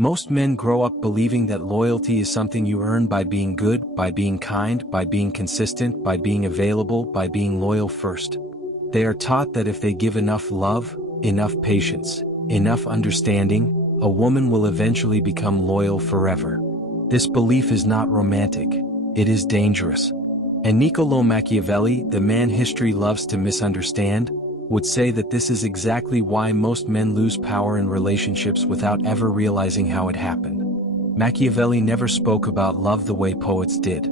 Most men grow up believing that loyalty is something you earn by being good, by being kind, by being consistent, by being available, by being loyal first. They are taught that if they give enough love, enough patience, enough understanding, a woman will eventually become loyal forever. This belief is not romantic, it is dangerous. And Niccolò Machiavelli, the man history loves to misunderstand, would say that this is exactly why most men lose power in relationships without ever realizing how it happened. Machiavelli never spoke about love the way poets did.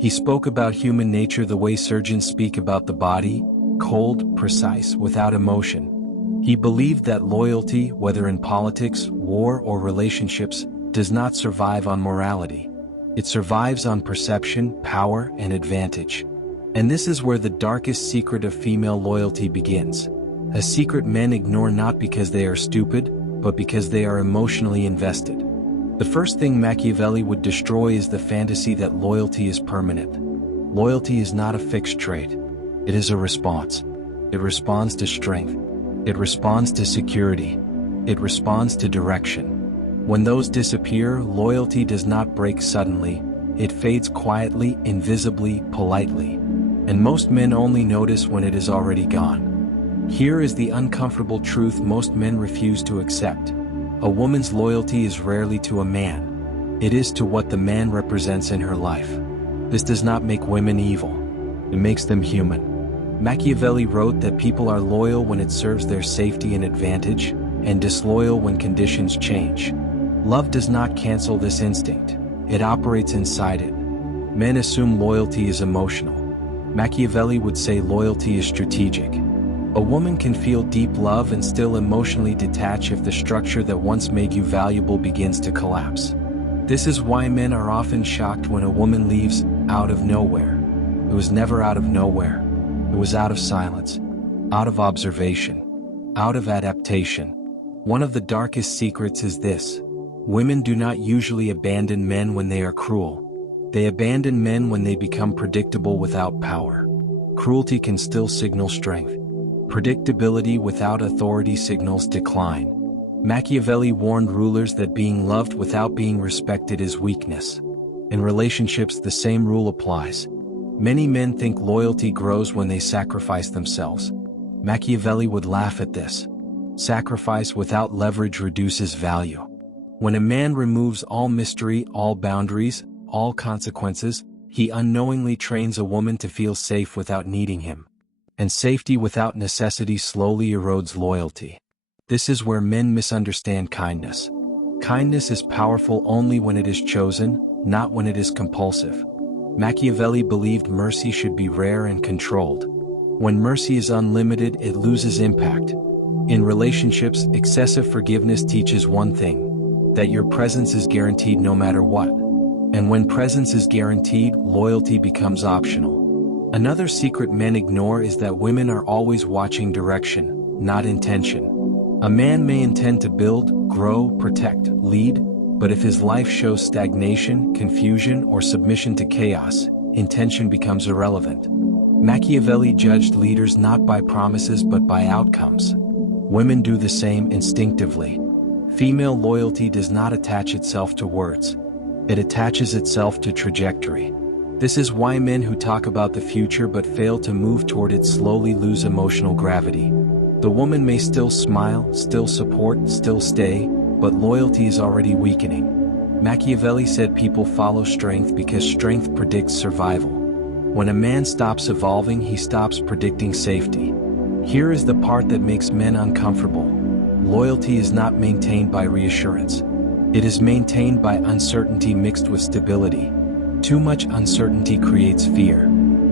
He spoke about human nature the way surgeons speak about the body, cold, precise, without emotion. He believed that loyalty, whether in politics, war, or relationships, does not survive on morality. It survives on perception, power, and advantage. And this is where the darkest secret of female loyalty begins. A secret men ignore not because they are stupid, but because they are emotionally invested. The first thing Machiavelli would destroy is the fantasy that loyalty is permanent. Loyalty is not a fixed trait. It is a response. It responds to strength. It responds to security. It responds to direction. When those disappear, loyalty does not break suddenly. It fades quietly, invisibly, politely. And most men only notice when it is already gone. Here is the uncomfortable truth most men refuse to accept. A woman's loyalty is rarely to a man. It is to what the man represents in her life. This does not make women evil. It makes them human. Machiavelli wrote that people are loyal when it serves their safety and advantage, and disloyal when conditions change. Love does not cancel this instinct. It operates inside it. Men assume loyalty is emotional. Machiavelli would say loyalty is strategic. A woman can feel deep love and still emotionally detach if the structure that once made you valuable begins to collapse. This is why men are often shocked when a woman leaves out of nowhere. It was never out of nowhere. It was out of silence, out of observation, out of adaptation. One of the darkest secrets is this: women do not usually abandon men when they are cruel. They abandon men when they become predictable without power. Cruelty can still signal strength. Predictability without authority signals decline. Machiavelli warned rulers that being loved without being respected is weakness. In relationships, the same rule applies. Many men think loyalty grows when they sacrifice themselves. Machiavelli would laugh at this. Sacrifice without leverage reduces value. When a man removes all mystery, all boundaries, all consequences, he unknowingly trains a woman to feel safe without needing him. And safety without necessity slowly erodes loyalty. This is where men misunderstand kindness. Kindness is powerful only when it is chosen, not when it is compulsive. Machiavelli believed mercy should be rare and controlled. When mercy is unlimited, it loses impact. In relationships, excessive forgiveness teaches one thing: that your presence is guaranteed no matter what. And when presence is guaranteed, loyalty becomes optional. Another secret men ignore is that women are always watching direction, not intention. A man may intend to build, grow, protect, lead, but if his life shows stagnation, confusion, or submission to chaos, intention becomes irrelevant. Machiavelli judged leaders not by promises but by outcomes. Women do the same instinctively. Female loyalty does not attach itself to words. It attaches itself to trajectory. This is why men who talk about the future but fail to move toward it slowly lose emotional gravity. The woman may still smile, still support, still stay, but loyalty is already weakening. Machiavelli said people follow strength because strength predicts survival. When a man stops evolving, he stops predicting safety. Here is the part that makes men uncomfortable. Loyalty is not maintained by reassurance. It is maintained by uncertainty mixed with stability. Too much uncertainty creates fear.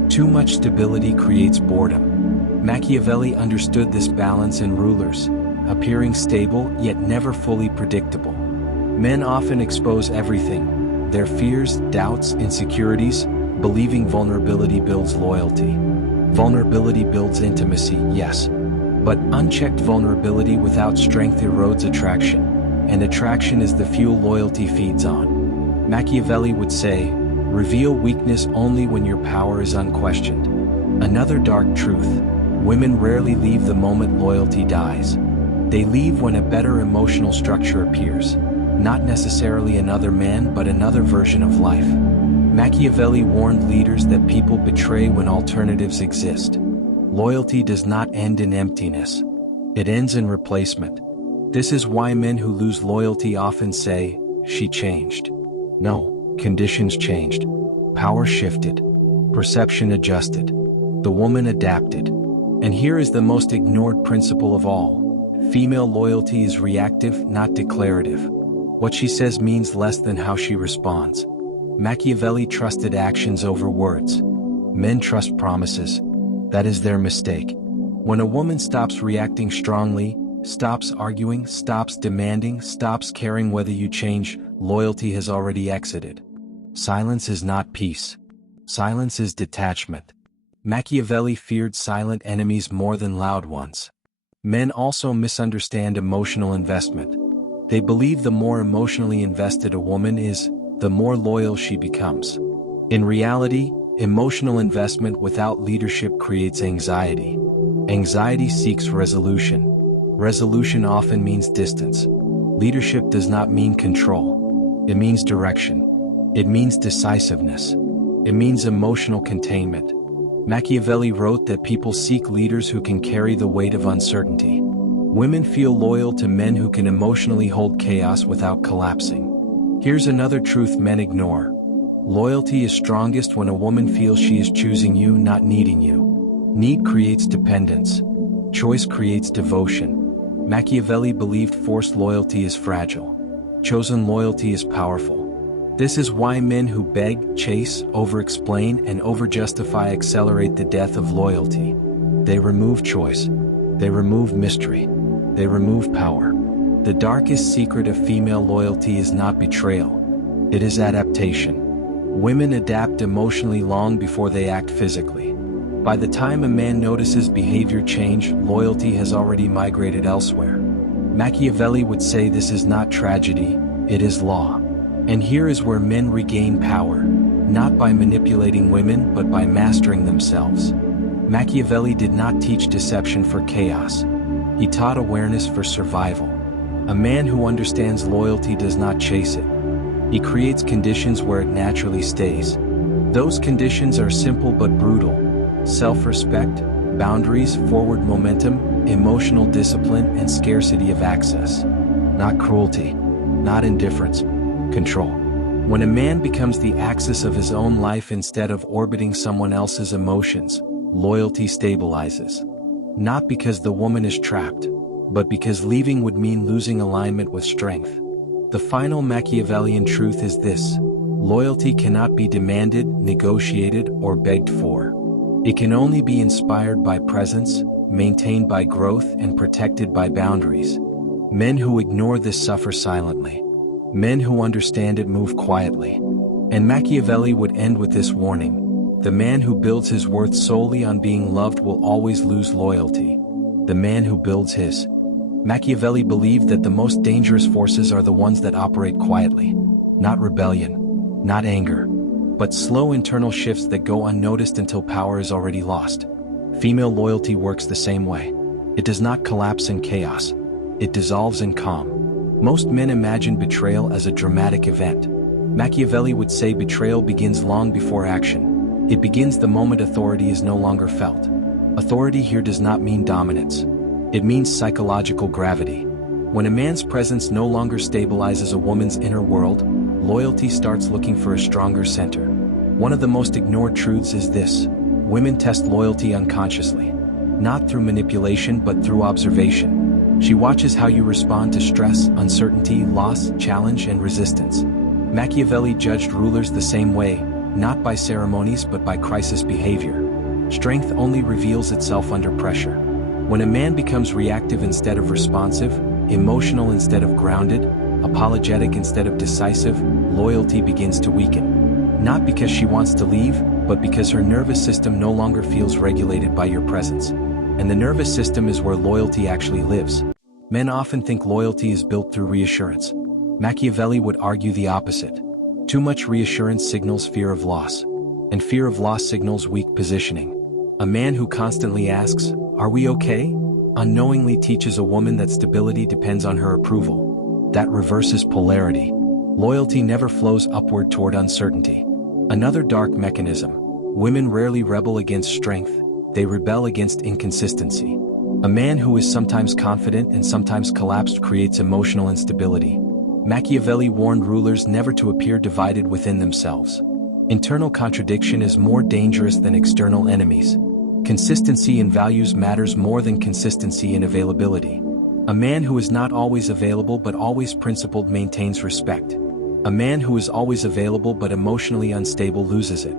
Too much stability creates boredom. Machiavelli understood this balance in rulers, appearing stable yet never fully predictable. Men often expose everything: their fears, doubts, insecurities, believing vulnerability builds loyalty. Vulnerability builds intimacy, yes. But unchecked vulnerability without strength erodes attraction, and attraction is the fuel loyalty feeds on. Machiavelli would say, reveal weakness only when your power is unquestioned. Another dark truth: women rarely leave the moment loyalty dies. They leave when a better emotional structure appears. not necessarily another man but another version of life. Machiavelli warned leaders that people betray when alternatives exist. Loyalty does not end in emptiness. It ends in replacement. This is why men who lose loyalty often say, "She changed." No, conditions changed. Power shifted. Perception adjusted. The woman adapted. And here is the most ignored principle of all. Female loyalty is reactive, not declarative. What she says means less than how she responds. Machiavelli trusted actions over words. Men trust promises. That is their mistake. When a woman stops reacting strongly, stops arguing, stops demanding, stops caring whether you change, loyalty has already exited. Silence is not peace. Silence is detachment. Machiavelli feared silent enemies more than loud ones. Men also misunderstand emotional investment. They believe the more emotionally invested a woman is, the more loyal she becomes. In reality, emotional investment without leadership creates anxiety. Anxiety seeks resolution. Resolution often means distance. Leadership does not mean control. It means direction. It means decisiveness. It means emotional containment. Machiavelli wrote that people seek leaders who can carry the weight of uncertainty. Women feel loyal to men who can emotionally hold chaos without collapsing. Here's another truth men ignore. Loyalty is strongest when a woman feels she is choosing you, not needing you. Need creates dependence. Choice creates devotion. Machiavelli believed forced loyalty is fragile. Chosen loyalty is powerful. This is why men who beg, chase, over-explain, and over-justify accelerate the death of loyalty. They remove choice. They remove mystery. They remove power. The darkest secret of female loyalty is not betrayal. It is adaptation. Women adapt emotionally long before they act physically. By the time a man notices behavior change, loyalty has already migrated elsewhere. Machiavelli would say this is not tragedy, it is law. And here is where men regain power, not by manipulating women but by mastering themselves. Machiavelli did not teach deception for chaos. He taught awareness for survival. A man who understands loyalty does not chase it. He creates conditions where it naturally stays. Those conditions are simple but brutal. Self-respect, boundaries, forward momentum, emotional discipline, and scarcity of access. Not cruelty, not indifference, control. When a man becomes the axis of his own life instead of orbiting someone else's emotions, loyalty stabilizes. Not because the woman is trapped, but because leaving would mean losing alignment with strength. The final Machiavellian truth is this: loyalty cannot be demanded, negotiated, or begged for. It can only be inspired by presence, maintained by growth, and protected by boundaries. Men who ignore this suffer silently. Men who understand it move quietly. And Machiavelli would end with this warning: the man who builds his worth solely on being loved will always lose loyalty. The man who builds his. Machiavelli believed that the most dangerous forces are the ones that operate quietly. Not rebellion, not anger, but slow internal shifts that go unnoticed until power is already lost. Female loyalty works the same way. It does not collapse in chaos. It dissolves in calm. Most men imagine betrayal as a dramatic event. Machiavelli would say betrayal begins long before action. It begins the moment authority is no longer felt. Authority here does not mean dominance. It means psychological gravity. When a man's presence no longer stabilizes a woman's inner world, loyalty starts looking for a stronger center. One of the most ignored truths is this: women test loyalty unconsciously. Not through manipulation but through observation. She watches how you respond to stress, uncertainty, loss, challenge, and resistance. Machiavelli judged rulers the same way, not by ceremonies but by crisis behavior. Strength only reveals itself under pressure. When a man becomes reactive instead of responsive, emotional instead of grounded, apologetic instead of decisive, loyalty begins to weaken. Not because she wants to leave, but because her nervous system no longer feels regulated by your presence. And the nervous system is where loyalty actually lives. Men often think loyalty is built through reassurance. Machiavelli would argue the opposite. Too much reassurance signals fear of loss. And fear of loss signals weak positioning. A man who constantly asks, "Are we okay?" unknowingly teaches a woman that stability depends on her approval. That reverses polarity. Loyalty never flows upward toward uncertainty. Another dark mechanism. Women rarely rebel against strength, they rebel against inconsistency. A man who is sometimes confident and sometimes collapsed creates emotional instability. Machiavelli warned rulers never to appear divided within themselves. Internal contradiction is more dangerous than external enemies. Consistency in values matters more than consistency in availability. A man who is not always available but always principled maintains respect. A man who is always available but emotionally unstable loses it.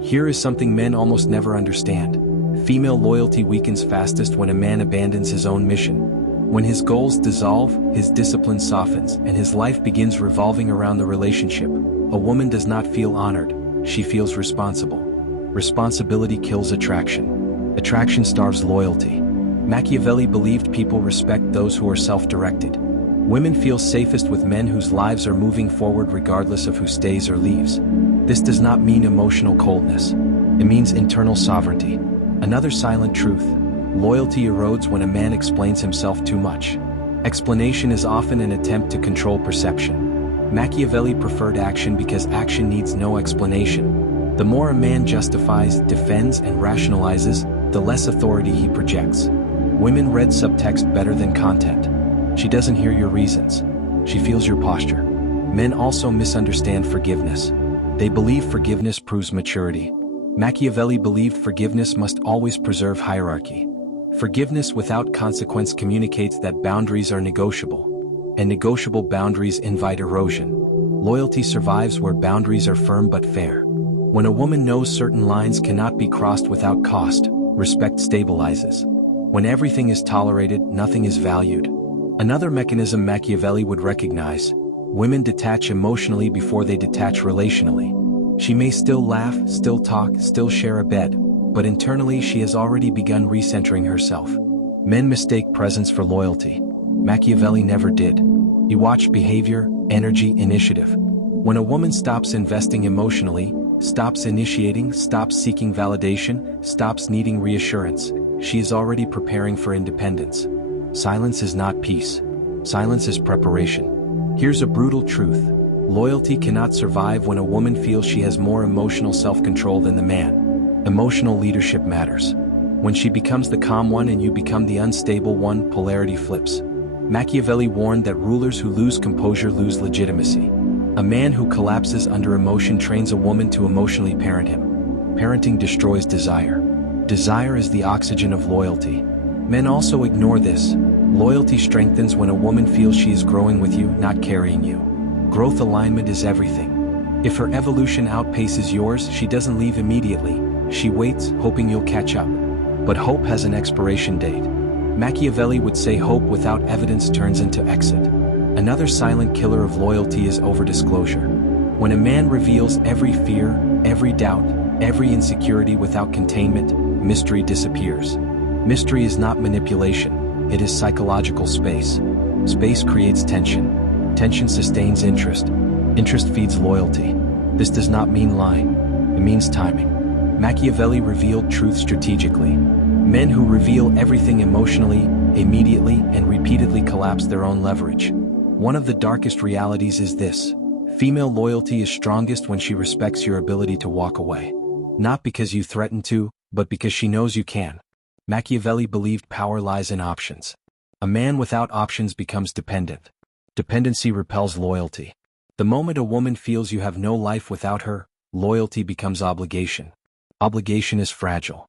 Here is something men almost never understand. Female loyalty weakens fastest when a man abandons his own mission. When his goals dissolve, his discipline softens, and his life begins revolving around the relationship. A woman does not feel honored, she feels responsible. Responsibility kills attraction. Attraction starves loyalty. Machiavelli believed people respect those who are self-directed. Women feel safest with men whose lives are moving forward regardless of who stays or leaves. This does not mean emotional coldness. It means internal sovereignty. Another silent truth. Loyalty erodes when a man explains himself too much. Explanation is often an attempt to control perception. Machiavelli preferred action because action needs no explanation. The more a man justifies, defends, and rationalizes, the less authority he projects. Women read subtext better than content. She doesn't hear your reasons. She feels your posture. Men also misunderstand forgiveness. They believe forgiveness proves maturity. Machiavelli believed forgiveness must always preserve hierarchy. Forgiveness without consequence communicates that boundaries are negotiable, and negotiable boundaries invite erosion. Loyalty survives where boundaries are firm but fair. When a woman knows certain lines cannot be crossed without cost, respect stabilizes. When everything is tolerated, nothing is valued. Another mechanism Machiavelli would recognize: women detach emotionally before they detach relationally. She may still laugh, still talk, still share a bed, but internally she has already begun recentering herself. Men mistake presence for loyalty. Machiavelli never did. He watched behavior, energy, initiative. When a woman stops investing emotionally, stops initiating, stops seeking validation, stops needing reassurance, she is already preparing for independence. Silence is not peace. Silence is preparation. Here's a brutal truth. Loyalty cannot survive when a woman feels she has more emotional self-control than the man. Emotional leadership matters. When she becomes the calm one and you become the unstable one, polarity flips. Machiavelli warned that rulers who lose composure lose legitimacy. A man who collapses under emotion trains a woman to emotionally parent him. Parenting destroys desire. Desire is the oxygen of loyalty. Men also ignore this. Loyalty strengthens when a woman feels she is growing with you, not carrying you. Growth alignment is everything. If her evolution outpaces yours, she doesn't leave immediately. She waits, hoping you'll catch up. But hope has an expiration date. Machiavelli would say hope without evidence turns into exit. Another silent killer of loyalty is overdisclosure. When a man reveals every fear, every doubt, every insecurity without containment, mystery disappears. Mystery is not manipulation, it is psychological space. Space creates tension. Tension sustains interest. Interest feeds loyalty. This does not mean lying, it means timing. Machiavelli revealed truth strategically. Men who reveal everything emotionally, immediately, and repeatedly collapse their own leverage. One of the darkest realities is this: female loyalty is strongest when she respects your ability to walk away. Not because you threaten to, but because she knows you can. Machiavelli believed power lies in options. A man without options becomes dependent. Dependency repels loyalty. The moment a woman feels you have no life without her, loyalty becomes obligation. Obligation is fragile.